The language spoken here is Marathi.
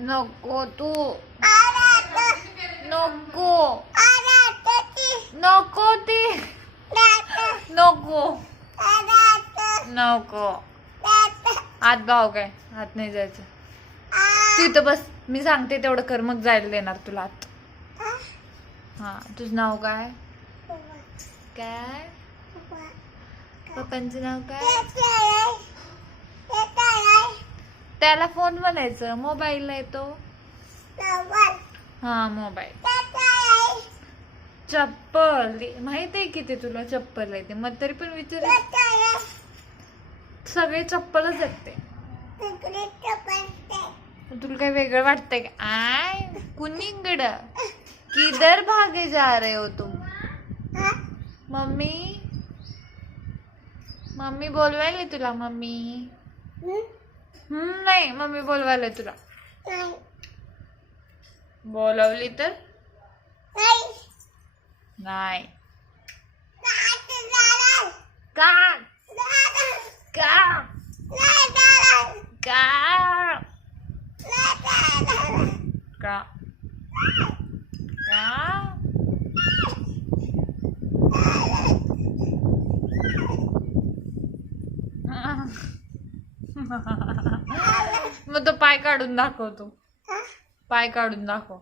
नको तू नको नको ती नको नको आत भाव काय आत नाही जायचं तू इथं बस मी सांगते तेवढं कर मग जायला देणार तुला आत हा तुझं नाव काय काय पप्पांचं नाव काय त्याला फोन म्हणायचं मोबाईल आहे तो हा मोबाईल चप्पल माहित आहे किती तुला चप्पल आहे ते मग तरी पण विचार सगळे चप्पलच आहेत ते तुला काही वेगळं वाटतंय का आय कुणीकड किधर भागे जा रहे हो तुम मम्मी मम्मी बोलवायला तुला मम्मी नाही मम्मी बोलवायला तुला बोलवली तर नाही का का का का का मग तो पाय काढून दाखवतो पाय काढून दाखव